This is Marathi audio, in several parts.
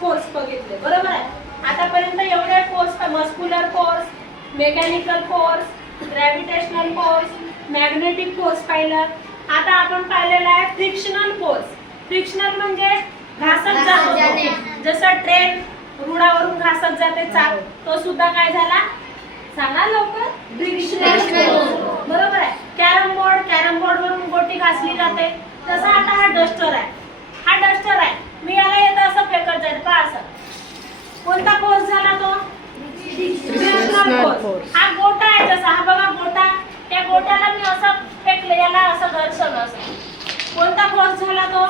फोर्स बघितले, बरोबर आहे. आतापर्यंत एवढे force, muscular force, mechanical force, gravitational force, magnetic force पाहिलं. आता आपण पाहिलेला आहे फ्रिक्शनल फोर्स. फ्रिक्शनल म्हणजे घासत जातो, जसं ट्रेन रुळावरून घासत जाते चाक, तो सुद्धा काय झाला सांगा लवकर, फ्रिक्शनल फोर्स, बरोबर आहे. कॅरम बोर्ड वरून गोटी घासली जाते, तसा आता हा डस्टर आहे. हा डस्टर आहे, मी याला येतं असं फेकत जाईल का, असं कोणता फोर्स झाला तो, फ्रिक्शनल फोर्स. हा गोटा आहे, जसा हा बघा गोटा, त्या गोट्याला मी असं फेकलं, याला असं घर्षण, असं कोणता फोर्स झाला तो,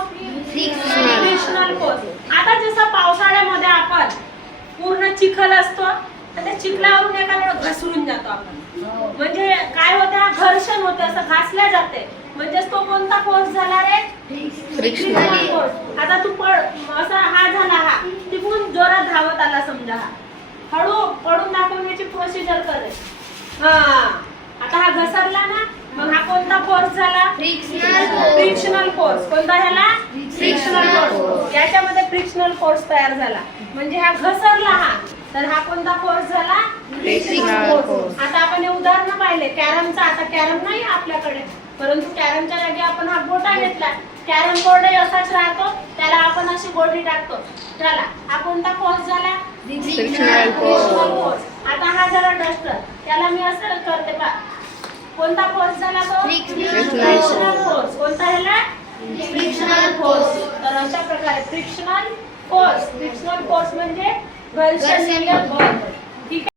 फ्रिक्शनल फोर्स. आता जसं पावसाळ्यामध्ये आपण पूर्ण चिखल असतो, तर त्या चिखलावरून एखाद्या घसरून जातो आपण, म्हणजे काय होते, हा घर्षण होते, असं घासल्या जाते, म्हणजे तो कोणता फोर्स झाला रे, फ्रिक्शनल फोर्स. आता तू असा हा झाला, हा तिकडून जोरात धावत आला समजा, हा हळू पडून दाखवण्याची प्रोसिजर करे. हा आता हा घसरला ना, मग हा कोणता फोर्स झाला, फ्रिक्शनल फोर्स. कोणता झाला, फ्रिक्शनल फोर्स. याच्यामध्ये फ्रिक्शनल फोर्स तयार झाला, म्हणजे हा घसरला, हा तर हा कोणता फोर्स झाला, फ्रिक्शनल फोर्स. आता आपण हे उदाहरण पाहिले कॅरमचा. आता कॅरम नाही आपल्याकडे, परंतु कॅरमच्या जागी आपण हा गोटा घेतला. कॅरम बोर्ड असाच राहतो, त्याला आपण अशी गोटी टाकतो, त्याला हा कोणता फोर्स झाला, फ्रिक्शनल फोर्स. आता हा झाला डस्टर, त्याला मी असं करते पा, कोणता फोर्स झाला तो, फ्रिक्शनल फोर्स. कोणता झाला, फ्रिक्शनल फोर्स. तर अशा प्रकारे फ्रिक्शनल फोर्स म्हणजे घर्षणीय बल. ठीक आहे.